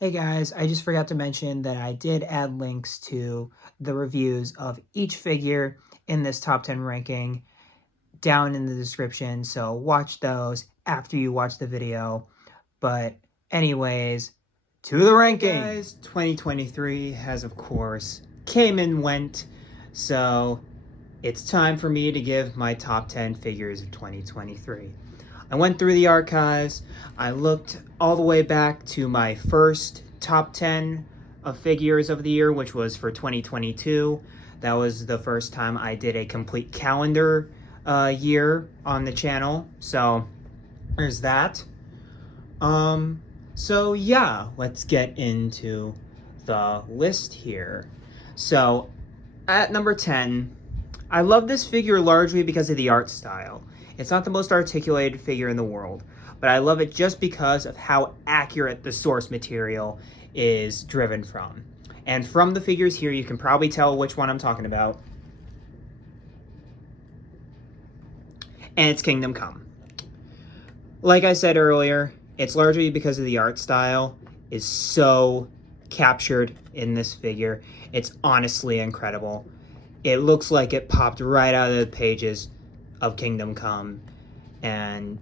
Hey guys, I just forgot to mention that I did add links to the reviews of each figure in this top 10 ranking down in the description, so watch those after you watch the video. But anyways, to the ranking! Guys, 2023 has of course came and went, so it's time for me to give my top 10 figures of 2023. I went through the archives, I looked all the way back to my first top 10 of figures of the year, which was for 2022. That was the first time I did a complete calendar year on the channel, so there's that. So yeah, let's get into the list here. So at number 10, I love this figure largely because of the art style. It's not the most articulated figure in the world, but I love it just because of how accurate the source material is driven from. And from the figures here, you can probably tell which one I'm talking about. And it's Kingdom Come. Like I said earlier, it's largely because of the art style is so captured in this figure. It's honestly incredible. It looks like it popped right out of the pages of Kingdom Come, and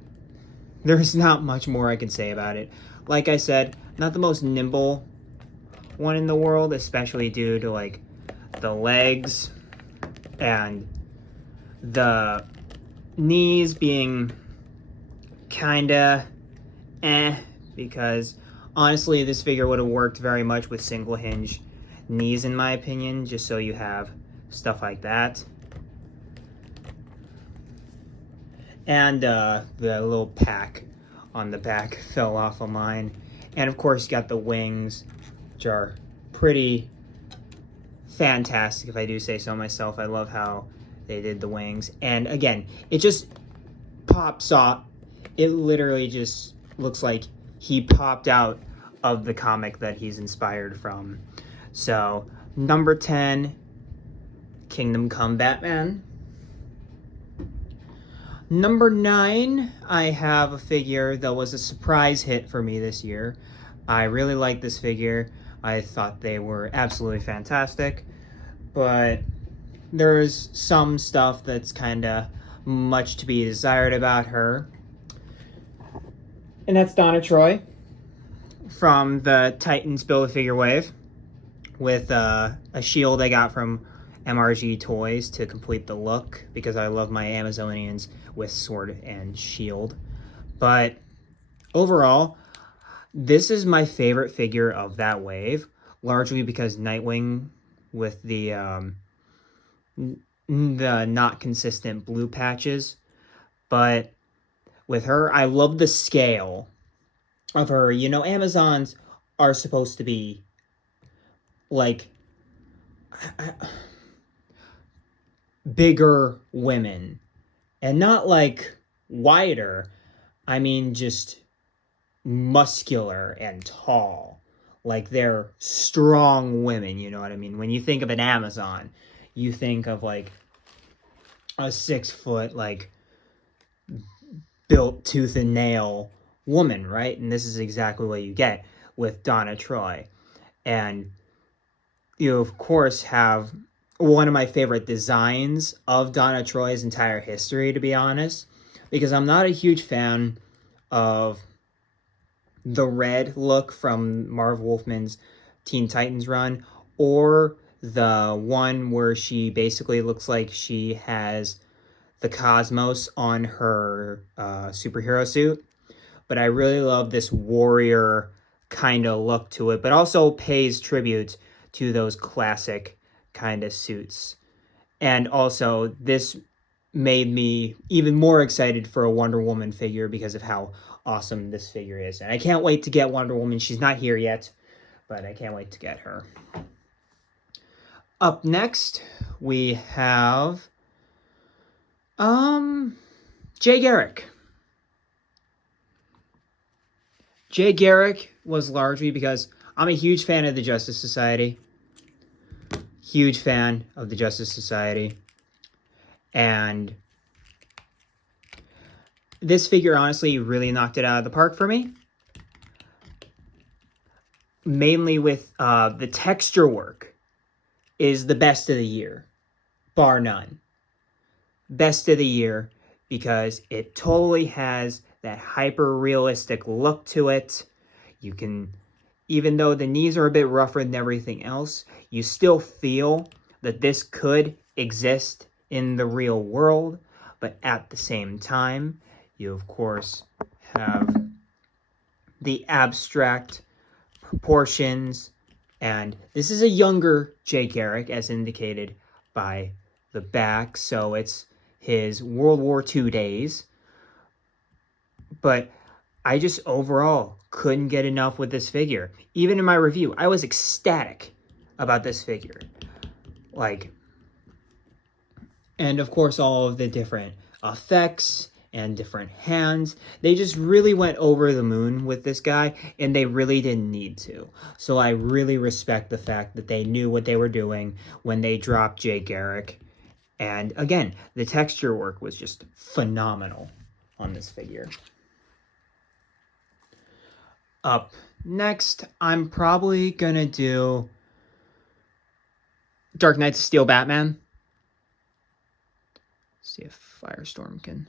there's not much more I can say about it. Like I said, not the most nimble one in the world, especially due to like the legs and the knees being kinda because honestly this figure would have worked very much with single hinge knees in my opinion, just so you have stuff like that. And the little pack on the back fell off of mine. And of course you got the wings, which are pretty fantastic if I do say so myself. I love how they did the wings. And again, it just pops off. It literally just looks like he popped out of the comic that he's inspired from. So number 10, Kingdom Come Batman. Number 9, I have a figure that was a surprise hit for me this year. I really like this figure. I thought they were absolutely fantastic, but there's some stuff that's kind of much to be desired about her. And that's Donna Troy from the Titans Build-A-Figure wave with a shield I got from MRG Toys to complete the look because I love my Amazonians with sword and shield. But overall, this is my favorite figure of that wave, largely because Nightwing with the not consistent blue patches. But with her, I love the scale of her. You know, Amazons are supposed to be like bigger women, and not like wider. I mean just muscular and tall. Like they're strong women, you know what I mean? When you think of an Amazon, you think of like a 6-foot, like built tooth and nail woman, right? And this is exactly what you get with Donna Troy. And you of course have one of my favorite designs of Donna Troy's entire history, to be honest, because I'm not a huge fan of the red look from Marv Wolfman's Teen Titans run, or the one where she basically looks like she has the cosmos on her superhero suit. But I really love this warrior kind of look to it, but also pays tribute to those classic kind of suits. And also, this made me even more excited for a Wonder Woman figure because of how awesome this figure is. And I can't wait to get Wonder Woman. She's not here yet, but I can't wait to get her. Up next, we have Jay Garrick. Jay Garrick was largely because I'm a huge fan of the Justice Society. Huge fan of the Justice Society. And this figure honestly really knocked it out of the park for me. mainly with the texture work, is the best of the year, bar none. Best of the year because it totally has that hyper realistic look to it. You can, even though the knees are a bit rougher than everything else, you still feel that this could exist in the real world. But at the same time, you of course have the abstract proportions. And this is a younger Jay Garrick, as indicated by the back. So it's his World War II days. But I just overall couldn't get enough with this figure. Even in my review, I was ecstatic about this figure. Like, and of course, all of the different effects and different hands. They just really went over the moon with this guy, and they really didn't need to. So I really respect the fact that they knew what they were doing when they dropped Jay Garrick. And again, the texture work was just phenomenal on this figure. Up next, I'm probably gonna do Dark Knights of Steel Batman. See if Firestorm can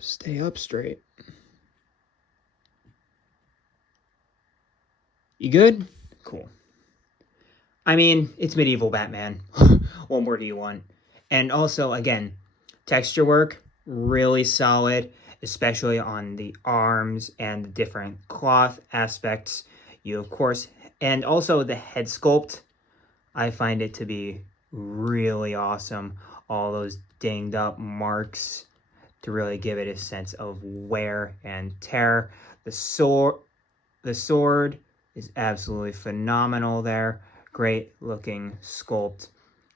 stay up straight. You good? Cool. I mean, it's medieval Batman. What more do you want? And also, again, texture work, really solid, especially on the arms and the different cloth aspects. You, of course, and also the head sculpt, I find it to be really awesome. All those dinged up marks to really give it a sense of wear and tear. The sword is absolutely phenomenal there. Great looking sculpt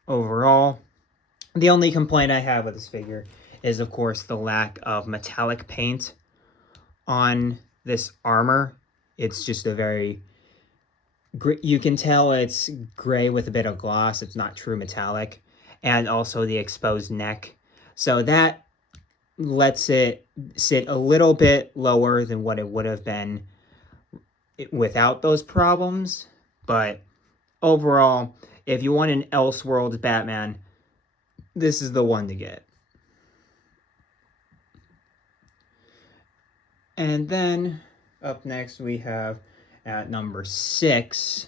overall. The only complaint I have with this figure is, of course, the lack of metallic paint on this armor. It's just a very, you can tell it's gray with a bit of gloss. It's not true metallic. And also the exposed neck. So that lets it sit a little bit lower than what it would have been without those problems. But overall, if you want an Elseworlds Batman, this is the one to get. And then up next we have at number 6,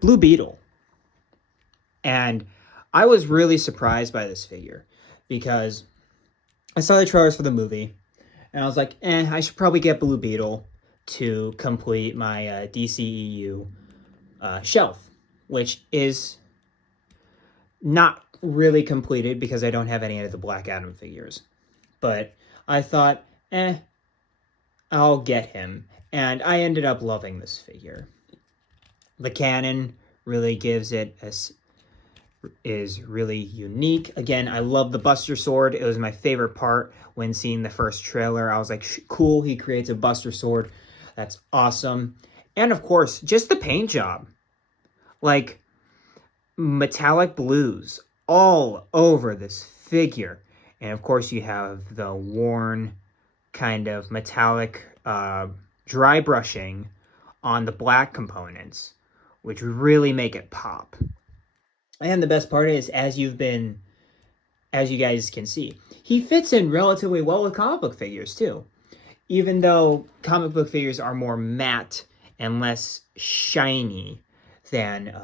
Blue Beetle. And I was really surprised by this figure because I saw the trailers for the movie and I was like, I should probably get Blue Beetle to complete my DCEU shelf, which is not really completed because I don't have any of the Black Adam figures. But I thought, I'll get him. And I ended up loving this figure. The cannon really gives it is really unique. Again, I love the Buster Sword. It was my favorite part when seeing the first trailer. I was like, cool, he creates a Buster Sword. That's awesome. And of course, just the paint job. Like, metallic blues all over this figure. And of course, you have the worn kind of metallic dry brushing on the black components, which really make it pop. And the best part is, as you guys can see, he fits in relatively well with comic book figures too. Even though comic book figures are more matte and less shiny than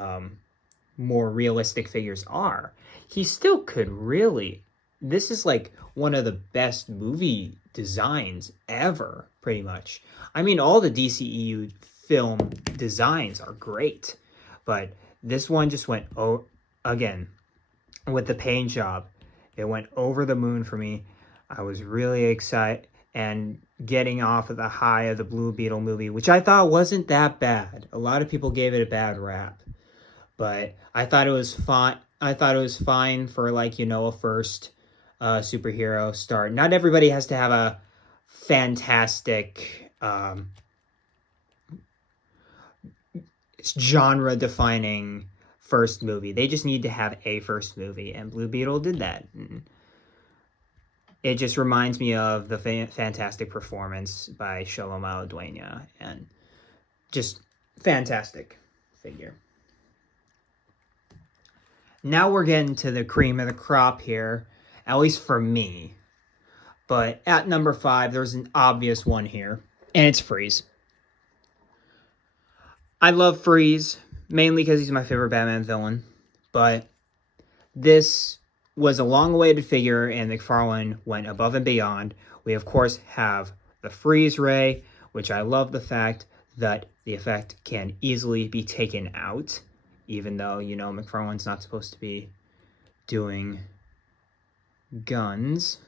more realistic figures are, he still could really, this is like one of the best movie designs ever, pretty much. I mean, all the DCEU film designs are great, but this one just went, again, with the paint job, it went over the moon for me. I was really excited, and getting off of the high of the Blue Beetle movie, which I thought wasn't that bad. A lot of people gave it a bad rap, but I thought it was fine. I thought it was fine for, like, a first superhero start. Not everybody has to have a fantastic genre-defining first movie. They just need to have a first movie, and Blue Beetle did that. And it just reminds me of the fantastic performance by Shalom Aladuena, and just fantastic figure. Now we're getting to the cream of the crop here, at least for me. But at number 5, there's an obvious one here, and it's Freeze. I love Freeze, mainly because he's my favorite Batman villain, but this was a long-awaited figure, and McFarlane went above and beyond. We, of course, have the Freeze Ray, which I love the fact that the effect can easily be taken out, even though, you know, McFarlane's not supposed to be doing guns.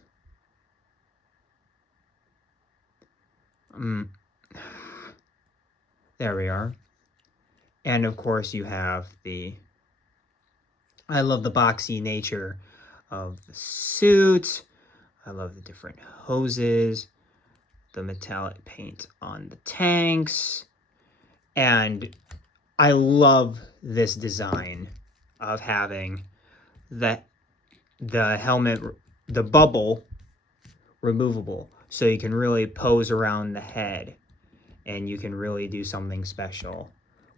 There we are. And, of course, you have the... I love the boxy nature of the suit. I love the different hoses, the metallic paint on the tanks, and I love this design of having the helmet, the bubble, removable, so you can really pose around the head, and you can really do something special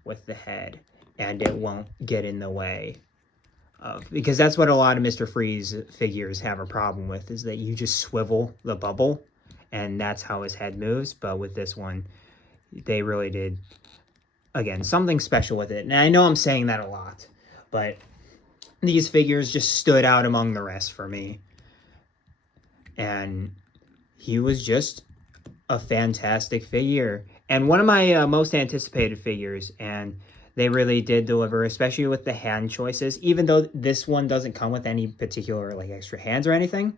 with the head, and it won't get in the way. Because that's what a lot of Mr. Freeze figures have a problem with, is that you just swivel the bubble, and that's how his head moves. But with this one, they really did, again, something special with it. And I know I'm saying that a lot, but these figures just stood out among the rest for me. And he was just a fantastic figure. And one of my most anticipated figures, and they really did deliver, especially with the hand choices. Even though this one doesn't come with any particular like extra hands or anything,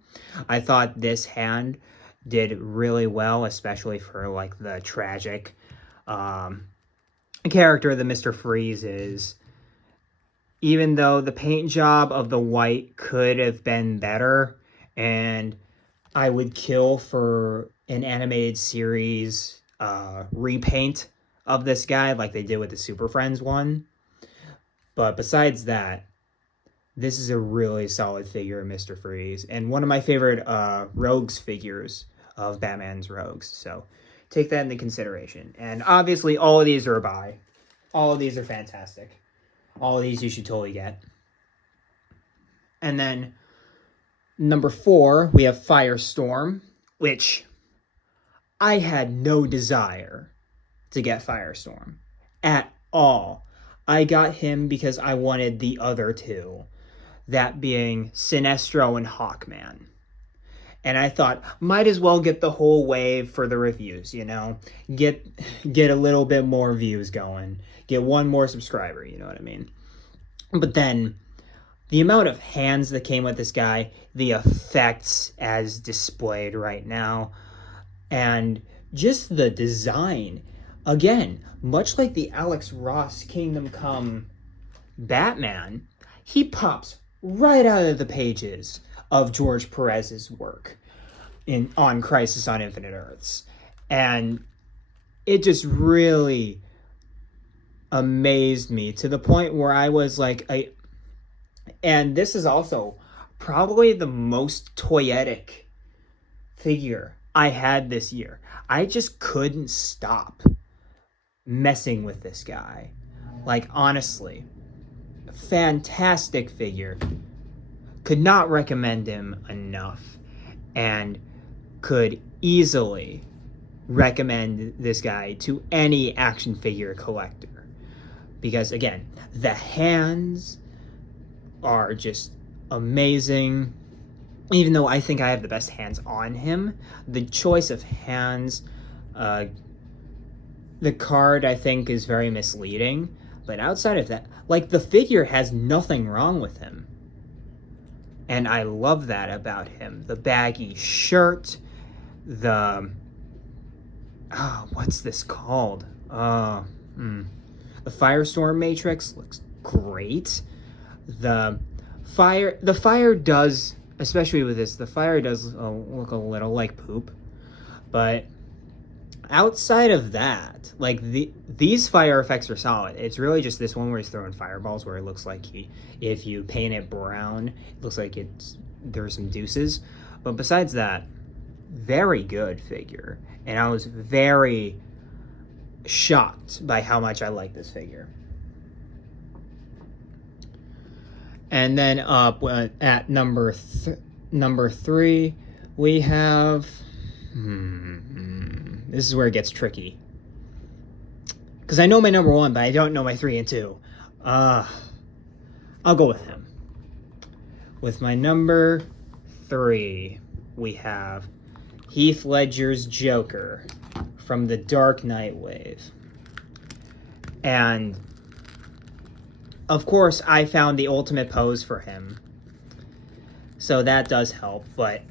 I thought this hand did really well, especially for like the tragic character that Mr. Freeze is. Even though the paint job of the white could have been better, and I would kill for an animated series repaint of this guy like they did with the Super Friends one. But besides that, this is a really solid figure of Mr. Freeze, and one of my favorite Rogues figures of Batman's Rogues. So take that into consideration. And obviously all of these are a buy. All of these are fantastic. All of these you should totally get. And then number 4, we have Firestorm, which I had no desire to get Firestorm at all. I got him because I wanted the other two, that being Sinestro and Hawkman. And I thought, might as well get the whole wave for the reviews, you know? Get a little bit more views going. Get one more subscriber, you know what I mean? But then, the amount of hands that came with this guy, the effects as displayed right now, and just the design. Again, much like the Alex Ross Kingdom Come Batman, he pops right out of the pages of George Perez's work on Crisis on Infinite Earths. And it just really amazed me to the point where I was like, and this is also probably the most toyetic figure I had this year. I just couldn't stop messing with this guy. Like, honestly, fantastic figure. Could not recommend him enough, and could easily recommend this guy to any action figure collector, because again, the hands are just amazing. Even though I think I have the best hands on him, the choice of hands, the card I think is very misleading, but outside of that, like, the figure has nothing wrong with him. And I love that about him. The baggy shirt, the, what's this called? The Firestorm Matrix looks great. The fire does, especially with this, the fire does look a little like poop. But outside of that, like, these fire effects are solid. It's really just this one where he's throwing fireballs, where it looks like if you paint it brown, it looks like there's some deuces. But besides that, very good figure. And I was very shocked by how much I like this figure. And then up at number 3, we have... this is where it gets tricky. Because I know my number 1, but I don't know my 3 and 2. I'll go with him. With my number 3, we have Heath Ledger's Joker from the Dark Knight wave. And of course, I found the ultimate pose for him. So that does help, but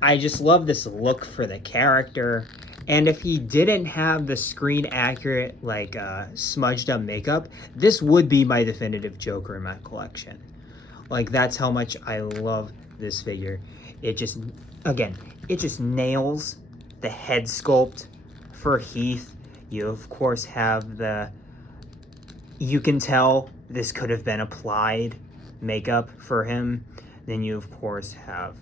I just love this look for the character. And if he didn't have the screen accurate, like, smudged up makeup, this would be my definitive Joker in my collection. Like, that's how much I love this figure. It just, again, it just nails the head sculpt for Heath. You, of course, have the... You can tell this could have been applied makeup for him. Then you, of course, have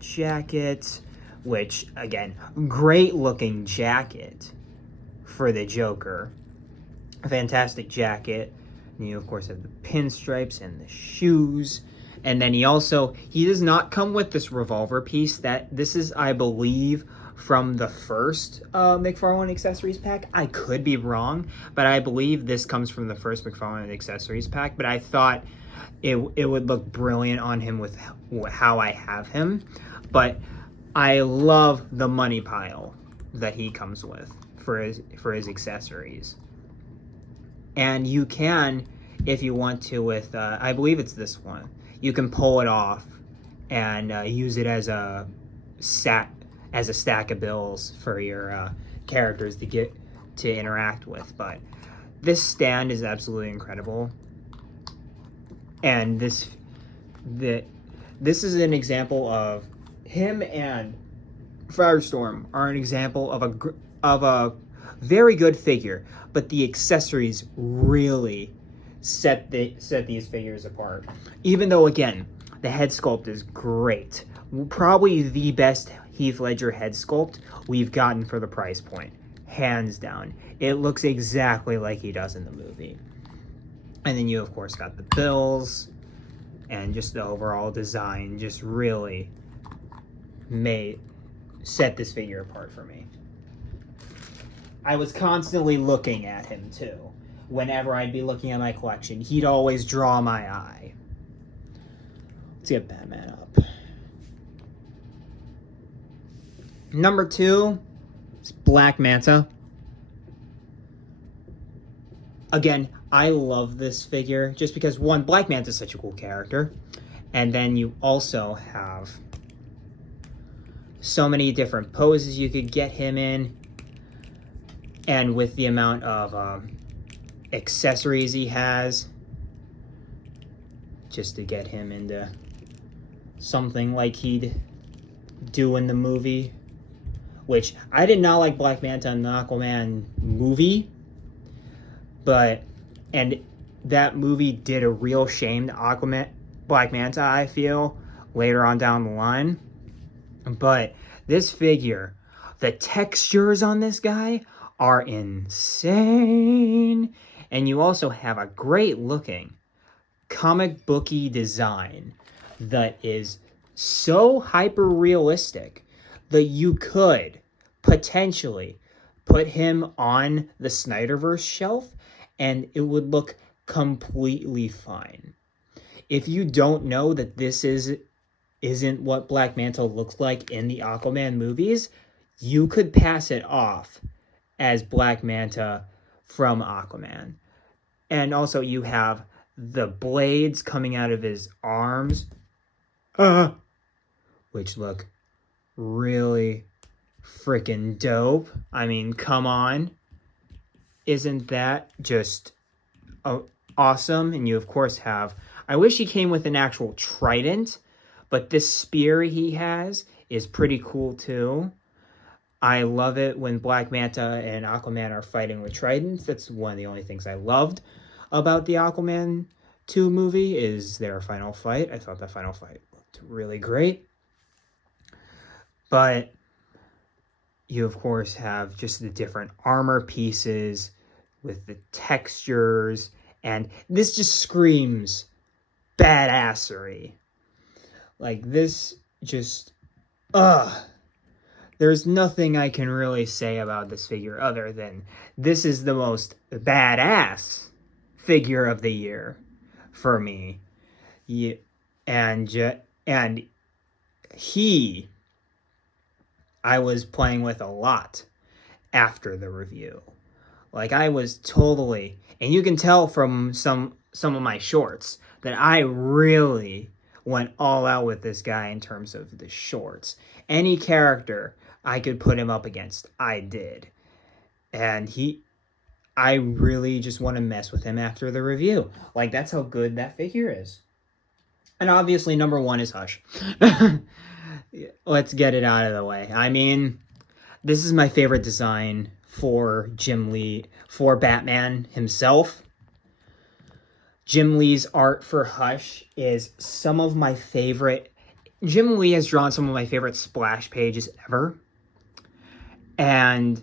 jacket, which, again, great looking jacket for the Joker. A fantastic jacket. And you, of course, have the pinstripes and the shoes. And then he does not come with this revolver piece. This is, I believe, from the first McFarlane accessories pack. I could be wrong, but I believe this comes from the first McFarlane accessories pack. But I thought it would look brilliant on him with how I have him. But I love the money pile that he comes with for his accessories. And you can, if you want to, with I believe it's this one, you can pull it off and use it as a stack of bills for your characters to get to interact with. But this stand is absolutely incredible, and this is an example of him and Firestorm are an example of a very good figure, but the accessories really set these figures apart. Even though, again, the head sculpt is great, probably the best Heath Ledger head sculpt we've gotten for the price point, hands down. It looks exactly like he does in the movie. And then you, of course, got the bills, and just the overall design just really set this figure apart for me. I was constantly looking at him too. Whenever I'd be looking at my collection, he'd always draw my eye. Let's get Batman up. Number 2 is Black Manta. Again, I love this figure just because, one, Black Manta is such a cool character. And then you also have so many different poses you could get him in. And with the amount of accessories he has, just to get him into something like he'd do in the movie. Which, I did not like Black Manta in the Aquaman movie. And that movie did a real shame to Black Manta, I feel, later on down the line. But this figure, the textures on this guy are insane. And you also have a great looking comic booky design that is so hyper realistic that you could potentially put him on the Snyderverse shelf and it would look completely fine. If you don't know that this isn't what Black Manta looks like in the Aquaman movies, you could pass it off as Black Manta from Aquaman. And also you have the blades coming out of his arms, which look really freaking dope. I mean, come on. Isn't that just awesome? And you, of course, have... I wish he came with an actual trident, but this spear he has is pretty cool, too. I love it when Black Manta and Aquaman are fighting with tridents. That's one of the only things I loved about the Aquaman 2 movie, is their final fight. I thought the final fight looked really great. But you, of course, have just the different armor pieces with the textures, and this just screams badassery. Like, this just, there's nothing I can really say about this figure other than this is the most badass figure of the year for me. Yeah, and he, I was playing with a lot after the review. Like, I was totally, and you can tell from some of my shorts that I really went all out with this guy in terms of the shorts. Any character I could put him up against, I did. And I really just want to mess with him after the review. Like, that's how good that figure is. And obviously, number one is Hush. Let's get it out of the way. I mean, this is my favorite design for Jim Lee, for Batman himself. Jim Lee's art for Hush is some of my favorite. Jim Lee has drawn some of my favorite splash pages ever. And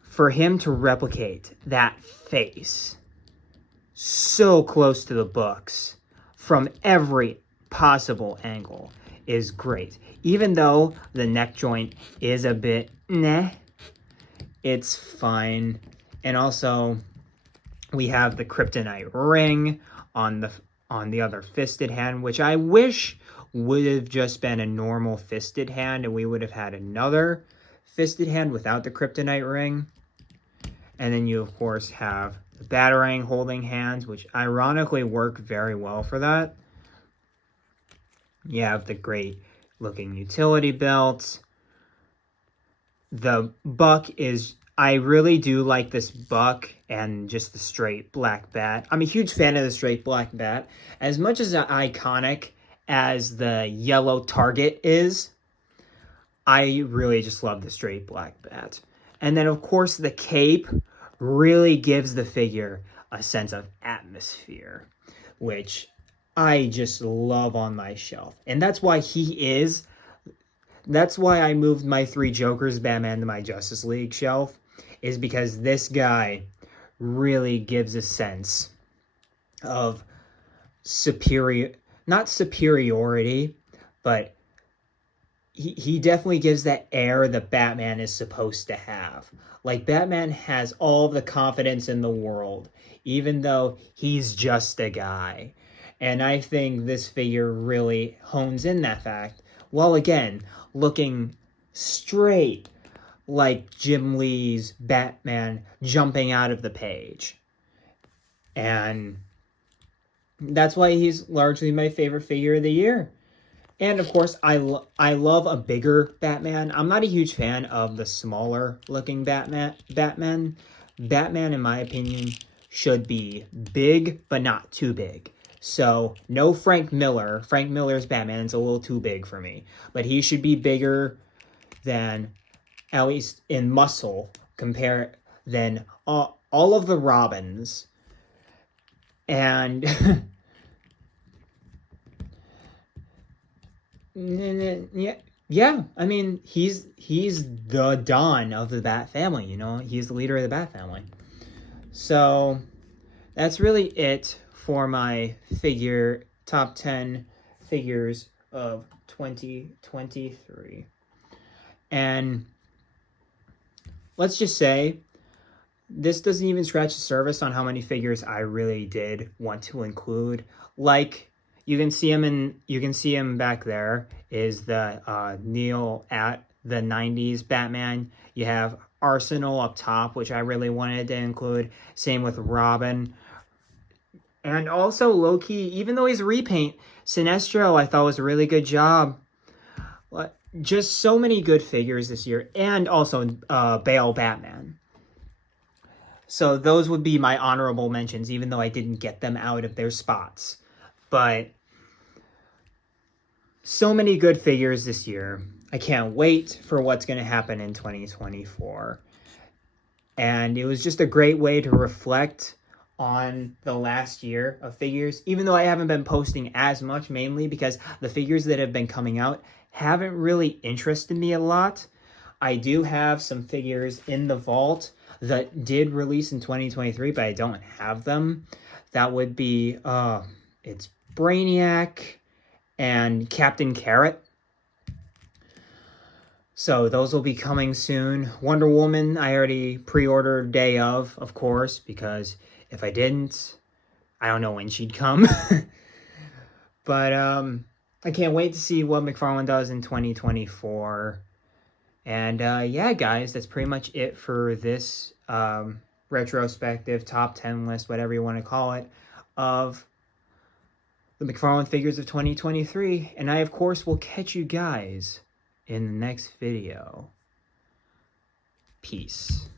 for him to replicate that face so close to the books from every possible angle is great. Even though the neck joint is a bit meh, it's fine. And also, we have the kryptonite ring on the other fisted hand, which I wish would have just been a normal fisted hand, and we would have had another fisted hand without the kryptonite ring. And then you, of course, have the Batarang holding hands, which ironically work very well for that. You have the great looking utility belt. The buck is, I really do like this buck and just the straight black bat. I'm a huge fan of the straight black bat. As much as iconic as the yellow target is, I really just love the straight black bat. And then, of course, the cape really gives the figure a sense of atmosphere, which I just love on my shelf. And that's why that's why I moved my 3 Jokers Batman to my Justice League shelf, is because this guy really gives a sense of not superiority, but he definitely gives that air that Batman is supposed to have. Like, Batman has all the confidence in the world, even though he's just a guy. And I think this figure really hones in that fact, while again, looking straight like Jim Lee's Batman jumping out of the page. And that's why he's largely my favorite figure of the year. And of course, I love a bigger Batman. I'm not a huge fan of the smaller looking Batman. Batman, in my opinion, should be big, but not too big. So, no Frank Miller. Frank Miller's Batman is a little too big for me. But he should be bigger than, at least in muscle, than all of the Robins. And yeah, I mean, he's the Don of the Bat family, you know? He's the leader of the Bat family. So, that's really it for my top 10 figures of 2023. And let's just say, this doesn't even scratch the surface on how many figures I really did want to include. Like, you can see him back there is the Neil at the 90s Batman. You have Arsenal up top, which I really wanted to include. Same with Robin. And also, low-key, even though he's repaint, Sinestro I thought was a really good job. Just so many good figures this year. And also Bale Batman. So those would be my honorable mentions, even though I didn't get them out of their spots. But so many good figures this year. I can't wait for what's going to happen in 2024. And it was just a great way to reflect on the last year of figures, even though I haven't been posting as much, mainly because the figures that have been coming out haven't really interested me a lot. I do have some figures in the vault that did release in 2023, but I don't have them. That would be, it's Brainiac and Captain Carrot. So those will be coming soon. Wonder Woman, I already pre-ordered day of course, because if I didn't, I don't know when she'd come. But I can't wait to see what McFarlane does in 2024. And yeah, guys, that's pretty much it for this retrospective top 10 list, whatever you want to call it, of the McFarlane figures of 2023. And I, of course, will catch you guys in the next video. Peace.